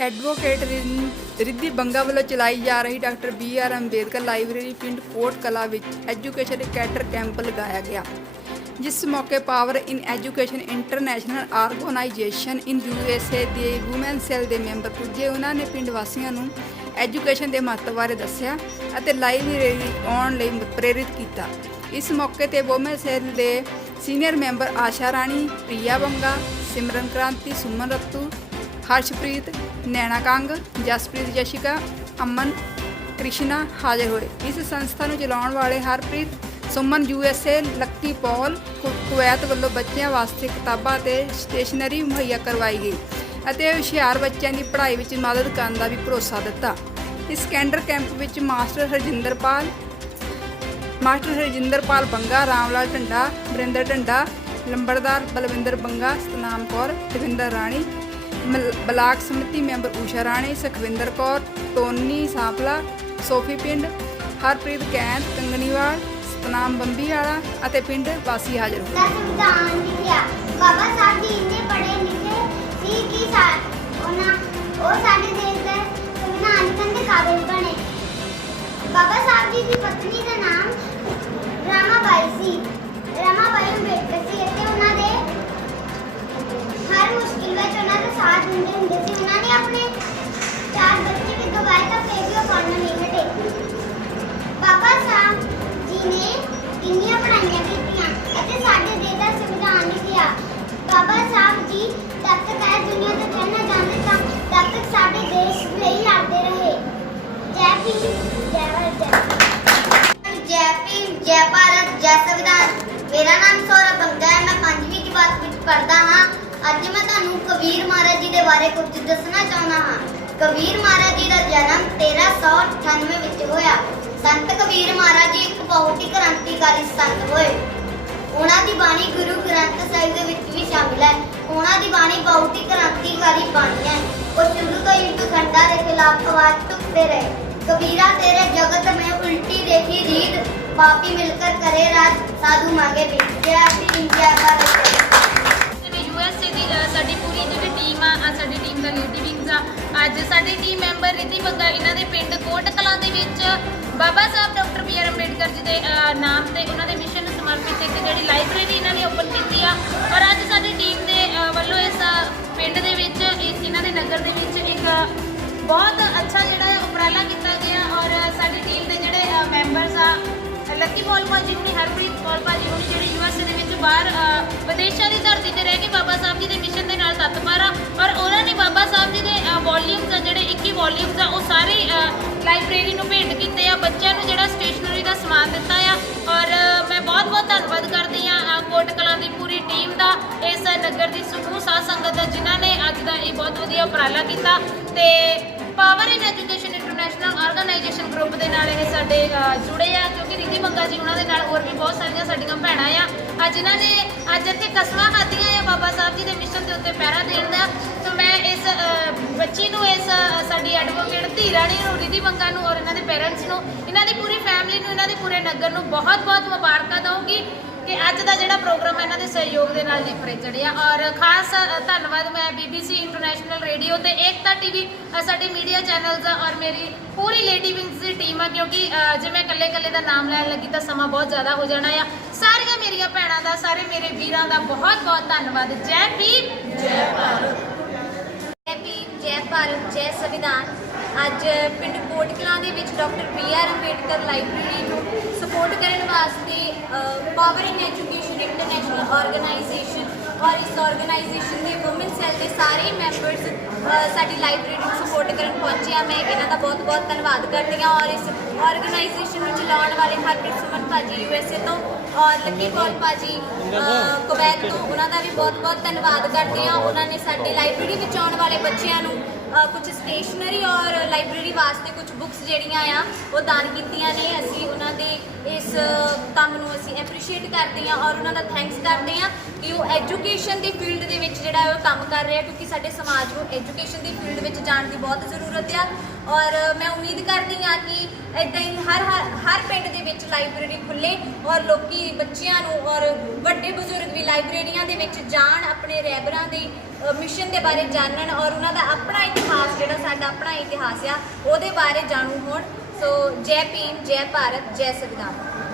Advocate ਰਿੰ- ਰਿੱਧੀ ਬੰਗਾ ਵੱਲੋਂ ਚਲਾਈ ਜਾ ਰਹੀ doctor B R Ambedkar library ਪਿੰਡ ਕੋਟ ਕਲਾ ਵਿੱਚ ਐਜੂਕੇਸ਼ਨ ਕੈਟਰ ਕੈਂਪ ਲਗਾਇਆ ਗਿਆ, ਜਿਸ ਮੌਕੇ power in education international organisation in USA ਦੇ ਔਮਨ ਸੈੱਲ ਦੇ ਮੈਂਬਰ ਪੁੱਜੇ। ਉਹਨਾਂ ਨੇ ਪਿੰਡ ਵਾਸੀਆਂ ਨੂੰ ਐਜੂਕੇਸ਼ਨ ਦੇ ਮਹੱਤਵ ਬਾਰੇ ਦੱਸਿਆ ਅਤੇ ਲਾਇਬ੍ਰੇਰੀ ਆਉਣ ਲਈ ਪ੍ਰੇਰਿਤ ਕੀਤਾ। ਇਸ ਮੌਕੇ ਤੇ ਔਮਨ ਸੈੱਲ ਦੇ ਸੀਨੀਅਰ ਮੈਂਬਰ ਆਸ਼ਾ ਰਾਣੀ, ਪ੍ਰਿਆ ਬੰਗਾ, ਸਿਮਰਨ ਕ੍ਰਾਂਤੀ, ਸੁਮਨ ਰੱਤੂ ਹਰਸ਼ਪ੍ਰੀਤ, ਨੈਣਾ ਕੰਗ, ਜਸਪ੍ਰੀਤ, ਜਸ਼ਿਕਾ, ਅਮਨ, ਕ੍ਰਿਸ਼ਨਾ ਹਾਜ਼ਰ ਹੋਏ। ਇਸ ਸੰਸਥਾ ਨੂੰ ਚਲਾਉਣ ਵਾਲੇ Harpreet Suman USA Lucky Paul Kuwait ਵੱਲੋਂ ਬੱਚਿਆਂ ਵਾਸਤੇ ਕਿਤਾਬਾਂ ਤੇ ਸਟੇਸ਼ਨਰੀ ਮੁਹੱਈਆ ਕਰਵਾਈ ਗਈ ਅਤੇ ਹੁਸ਼ਿਆਰ ਬੱਚਿਆਂ ਦੀ ਪੜ੍ਹਾਈ ਵਿੱਚ ਮਦਦ ਕਰਨ ਦਾ ਵੀ ਭਰੋਸਾ ਦਿੱਤਾ। ਇਸ ਕੈਂਡਰ ਕੈਂਪ ਵਿੱਚ ਮਾਸਟਰ ਹਰਜਿੰਦਰਪਾਲ ਮਾਸਟਰ ਹਰਜਿੰਦਰਪਾਲ ਬੰਗਾ, ਰਾਮਲਾਲ ਢੰਡਾ ਬਰਿੰਦਰ ਢੰਡਾ, ਲੰਬੜਦਾਰ Balwinder Banga, Satnam Kaur, Davinder Rani block samiti member Usha Rani, Sukhwinder Kaur, Tony Sapla, Sofi Pind, Harpreet Kaint, ਕੰਗਣੀਵਾਲ, Satnam ਬੰਬੀ ਵਾਲਾ ਅਤੇ ਪਿੰਡ ਵਾਸੀ ਹਾਜ਼ਰ ਹੋਏ। ਦਾ ਸੰਵਿਧਾਨ ਲਿਖਿਆ ਬਾਬਾ ਸਾਹਿਬ ਜੀ ਇੰਨੇ ਪੜ੍ਹੇ ਲਿਖੇ ਸੀ ਕਿ ਸਾ, ਉਹਨਾਂ, ਉਹ ਸਾਡੇ ਦੇਸ਼ ਦਾ ਸੰਵਿਧਾਨ ਲਿਖਣ ਦੇ ਕਾਬਿਲ ਬਣੇ। ਬਾਬਾ ਸਾਹਿਬ ਜੀ ਦੀ ਪਤਨੀ ਦਾ ਨਾਮ ਰਾਮਾਬਾਈ ਸੀ। ਰਾਮਾਬਾਈ ਅੰਬੇਡਕਰ ਸੀ ਅਤੇ ਉਹਨਾਂ ਜੈ ਭੀਮ, ਜੈ ਭਾਰਤ, ਜੈ ਸੰਵਿਧਾਨ। ਮੇਰਾ ਨਾਮ ਸੌਰਵ ਬੰਗਾ ਹੈ। ਮੈਂ ਪੰਜਵੀਂ ਜਮਾਤ ਵਿੱਚ ਪੜ੍ਹਦਾ ਹਾਂ। ਅੱਜ ਮੈਂ ਤੁਹਾਨੂੰ ਕਬੀਰ ਮਹਾਰਾਜ ਜੀ ਦੇ ਬਾਰੇ ਕੁਝ ਦੱਸਣਾ ਚਾਹੁੰਦਾ ਹਾਂ। ਕਬੀਰ ਮਹਾਰਾਜ ਜੀ ਦਾ ਜਨਮ 1398 ਵਿੱਚ ਹੋਇਆ। ਸੰਤ ਕਬੀਰ ਮਹਾਰਾਜ ਜੀ ਇੱਕ ਬਹੁਤ ਹੀ ਕ੍ਰਾਂਤੀਕਾਰੀ ਸੰਤ ਹੋਏ। ਉਹਨਾਂ ਦੀ ਬਾਣੀ ਗੁਰੂ ਗ੍ਰੰਥ ਸਾਹਿਬ ਦੇ ਵਿੱਚ ਵੀ ਸ਼ਾਮਿਲ ਹੈ। ਉਹਨਾਂ ਦੀ ਬਾਣੀ ਬਹੁਤ ਹੀ ਕ੍ਰਾਂਤੀਕਾਰੀ ਬਾਣੀ ਹੈ। ਉਹ ਸ਼ੁਰੂ ਤੋਂ ਹੀ ਖੰਡਾ ਦੇ ਖਿਲਾਫ ਆਵਾਜ਼ ਚੁੱਕਦੇ ਰਹੇ। कबीरा तेरे जगत में उल्टी देखी रीत पापी मिलकर करे राज साधु मांगे भी जय भीम जय भारत जय ਯੂਐਸਏ ਦੀ ਅ, ਸਾਡੀ ਪੂਰੀ ਜਿਹੜੀ ਟੀਮ ਆ ਆ ਸਾਡੀ ਟੀਮ ਦਾ ਲੇਡੀ ਵਿੰਗਸ ਆ ਅੱਜ ਸਾਡੀ ਟੀਮ ਮੈਂਬਰ ਰਿਧੀ ਬੰਗਾ ਇਹਨਾਂ ਦੇ ਪਿੰਡ ਕੋਟ ਕਲਾਂ ਦੇ ਵਿੱਚ Baba Sahib doctor B R Ambedkar ji ਦੇ ਅ, ਨਾਮ ਤੇ ਉਹਨਾਂ ਦੇ ਮਿਸ਼ਨ ਨੂੰ ਸਮਰਪਿਤ ਇੱਕ ਜਿਹੜੀ ਲਾਇਬ੍ਰੇਰੀ ਬਹੁਤ ਅੱਛਾ ਜਿਹੜਾ ਹੈ ਉਪਰਾਲਾ ਕੀਤਾ ਗਿਆ ਔਰ ਸਾਡੀ ਟੀਮ ਦੇ ਜਿਹੜੇ ਮੈਂਬਰਸ ਆ, ਲੱਕੀ ਪੌਲ ਭਾਜੀ ਹੁਣੀ, ਹਰਪ੍ਰੀਤ ਪੌਲ ਭਾਜੀ ਹੁਣੀ ਜਿਹੜੇ ਯੂਐਸਏ ਦੇ ਵਿੱਚ ਬਾਹਰ ਵਿਦੇਸ਼ਾਂ ਦੀ ਧਰਤੀ ਤੇ ਰਹਿ ਕੇ ਬਾਬਾ ਸਾਹਿਬ ਜੀ ਦੇ ਮਿਸ਼ਨ ਦੇ ਨਾਲ ਤਤਪਰ ਆ ਔਰ ਉਹਨਾਂ ਨੇ ਬਾਬਾ ਸਾਹਿਬ ਜੀ ਦੇ ਵੋਲਿਊਮਸ ਆ, ਜਿਹੜੇ 21 ਵੋਲਿਊਮਸ ਆ, ਉਹ ਸਾਰੇ ਲਾਇਬ੍ਰੇਰੀ ਨੂੰ ਭੇਂਟ ਕੀਤੇ ਆ, ਬੱਚਿਆਂ ਨੂੰ ਜਿਹੜਾ ਸਟੇਸ਼ਨਰੀ ਦਾ ਸਮਾਨ ਦਿੱਤਾ ਆ ਔਰ ਮੈਂ ਬਹੁਤ ਬਹੁਤ ਧੰਨਵਾਦ ਕਰਦੀ ਆ ਕੋਟ ਕਲਾਂ ਦੀ ਪੂਰੀ ਟੀਮ ਦਾ, ਇਸ ਨਗਰ ਦੀ ਸਮੂਹ ਸਾਧ ਸੰਗਤ ਦਾ, ਜਿਨ੍ਹਾਂ ਨੇ ਅੱਜ ਦਾ ਇਹ ਬਹੁਤ ਵਧੀਆ ਉਪਰਾਲਾ ਕੀਤਾ ਤੇ power in education international organisation group ਦੇ ਨਾਲ ਇਹ ਸਾਡੇ ਜੁੜੇ ਆ ਕਿਉਂਕਿ ਰਿਧੀ ਬੰਗਾ ਜੀ ਉਹਨਾਂ ਦੇ ਨਾਲ ਹੋਰ ਵੀ ਬਹੁਤ ਸਾਰੀਆਂ ਸਾਡੀਆਂ ਭੈਣਾਂ ਆ। ਅੱਜ ਇਹਨਾਂ ਨੇ, ਅੱਜ ਇੱਥੇ ਕਸਮਾਂ ਖਾਧੀਆਂ ਆ ਬਾਬਾ ਸਾਹਿਬ ਜੀ ਦੇ ਮਿਸ਼ਨ ਦੇ ਉੱਤੇ ਪੈਰਾ ਦੇਣ ਦਾ। ਤਾਂ ਮੈਂ ਇਸ ਬੱਚੀ ਨੂੰ ਇਸ ਸਾਡੀ ਐਡਵੋਕੇਟ ਧੀ ਰਾਣੀ ਨੂੰ ਰਿਧੀ ਮੰਗਾ ਨੂੰ ਔਰ ਇਹਨਾਂ ਦੇ ਪੇਰੈਂਟਸ ਨੂੰ, ਇਹਨਾਂ ਦੀ ਪੂਰੀ ਫੈਮਿਲੀ ਨੂੰ, ਇਹਨਾਂ ਦੇ ਪੂਰੇ ਨਗਰ ਨੂੰ ਬਹੁਤ ਬਹੁਤ ਮੁਬਾਰਕਾਂ ਦਊਂਗੀ। ਕਿ ਅੱਜ ਦਾ ਜਿਹੜਾ ਪ੍ਰੋਗਰਾਮ ਹੈ, ਇਹਨਾਂ ਦੇ ਸਹਿਯੋਗ ਦੇ ਨਾਲ ਨਿਫਰੇ ਚੜਿਆ ਔਰ ਖਾਸ ਧੰਨਵਾਦ ਮੈਂ BBC ਇੰਟਰਨੈਸ਼ਨਲ ਰੇਡੀਓ ਤੇ ਏਕਤਾ ਟੀਵੀ ਸਾਡੇ ਮੀਡੀਆ ਚੈਨਲਸ ਔਰ ਮੇਰੀ ਪੂਰੀ ਲੇਡੀ ਵਿੰਗਸ ਦੀ ਟੀਮ ਆ, ਕਿਉਂਕਿ ਜੇ ਮੈਂ ਇਕੱਲੇ ਇਕੱਲੇ ਦਾ ਨਾਮ ਲੈਣ ਲੱਗੀ ਤਾਂ ਸਮਾਂ ਬਹੁਤ ਜ਼ਿਆਦਾ ਹੋ ਜਾਣਾ ਆ। ਸਾਰੀਆਂ ਮੇਰੀਆਂ ਭੈਣਾਂ ਦਾ, ਸਾਰੇ ਮੇਰੇ ਵੀਰਾਂ ਦਾ ਬਹੁਤ ਬਹੁਤ ਧੰਨਵਾਦ। ਜੈ ਭੀਮ! ਜੈ ਭਾਰਤ। ਜੈ ਭੀਮ, ਜੈ ਭਾਰਤ, ਜੈ ਸੰਵਿਧਾਨ। ਅੱਜ ਪਿੰਡ ਕੋਟਕਲਾਂ ਦੇ ਵਿੱਚ doctor B R Ambedkar library ਨੂੰ ਸਪੋਰਟ ਕਰਨ ਵਾਸਤੇ power in education international organisation ਔਰ ਇਸ ਆਰਗੇਨਾਈਜੇਸ਼ਨ ਦੇ ਔਮਨ ਸੈੱਲ ਦੇ ਸਾਰੇ ਮੈਂਬਰਸ ਸਾਡੀ ਲਾਇਬ੍ਰੇਰੀ ਨੂੰ ਸਪੋਰਟ ਕਰਨ ਪਹੁੰਚੇ ਆ ਮੈਂ ਇਹਨਾਂ ਦਾ ਬਹੁਤ ਬਹੁਤ ਧੰਨਵਾਦ ਕਰਦੀ ਹਾਂ ਔਰ ਇਸ ਆਰਗੇਨਾਈਜੇਸ਼ਨ ਨੂੰ ਚਲਾਉਣ ਵਾਲੇ ਹਰਪ੍ਰੀਤ ਸੁਮਨ ਭਾਜੀ ਯੂਐਸਏ ਤੋਂ ਔਰ ਲੱਕੀ ਕੌਰ ਭਾਜੀ ਅਹ, ਕੁਵੈਤ ਤੋਂ ਉਹਨਾਂ ਦਾ ਵੀ ਬਹੁਤ ਬਹੁਤ ਧੰਨਵਾਦ ਕਰਦੀ ਹਾਂ। ਉਹਨਾਂ ਨੇ ਸਾਡੀ ਲਾਇਬ੍ਰੇਰੀ ਵਿੱਚ ਆਉਣ ਵਾਲੇ ਬੱਚਿਆਂ ਨੂੰ ਕੁਝ ਸਟੇਸ਼ਨਰੀ ਔਰ ਲਾਇਬ੍ਰੇਰੀ ਵਾਸਤੇ ਕੁਝ ਬੁੱਕਸ ਜਿਹੜੀਆਂ ਆ, ਉਹ ਦਾਨ ਕੀਤੀਆਂ ਨੇ। ਅਸੀਂ ਉਹਨਾਂ ਦੇ ਇਸ ਕੰਮ ਨੂੰ ਅਸੀਂ ਐਪਰੀਸ਼ੀਏਟ ਕਰਦੇ ਹਾਂ ਔਰ ਉਹਨਾਂ ਦਾ ਥੈਂਕਸ ਕਰਦੇ ਹਾਂ ਕਿ ਉਹ ਐਜੂਕੇਸ਼ਨ ਦੀ ਫੀਲਡ ਦੇ ਵਿੱਚ ਜਿਹੜਾ ਉਹ ਕੰਮ ਕਰ ਰਿਹਾ, ਕਿਉਂਕਿ ਸਾਡੇ ਸਮਾਜ ਨੂੰ ਐਜੂਕੇਸ਼ਨ ਦੀ ਫੀਲਡ ਵਿੱਚ ਜਾਣ ਦੀ ਬਹੁਤ ਜ਼ਰੂਰਤ ਆ। ਔਰ ਮੈਂ ਉਮੀਦ ਕਰਦੀ ਹਾਂ ਕਿ ਇਦਾਂ ਹੀ ਹਰ ਹਰ ਹਰ ਪਿੰਡ ਦੇ ਵਿੱਚ ਲਾਇਬ੍ਰੇਰੀ ਖੁੱਲੇ ਔਰ ਲੋਕੀ ਬੱਚਿਆਂ ਨੂੰ ਔਰ ਵੱਡੇ ਬਜ਼ੁਰਗ ਵੀ ਲਾਇਬ੍ਰੇਰੀਆਂ ਦੇ ਵਿੱਚ ਜਾਣ, ਆਪਣੇ ਰੈਬਰਾਂ ਦੀ ਮਿਸ਼ਨ ਦੇ ਬਾਰੇ ਜਾਣਨ ਔਰ ਉਹਨਾਂ ਦਾ ਆਪਣਾ ਇਤਿਹਾਸ ਜਿਹੜਾ ਸਾਡਾ ਆਪਣਾ ਇਤਿਹਾਸ ਆ, ਉਹਦੇ ਬਾਰੇ ਜਾਣੂ ਹੋਣ। ਸੋ ਜੈ ਭੀਮ, ਜੈ ਭਾਰਤ, ਜੈ ਸੰਵਿਧਾਨ।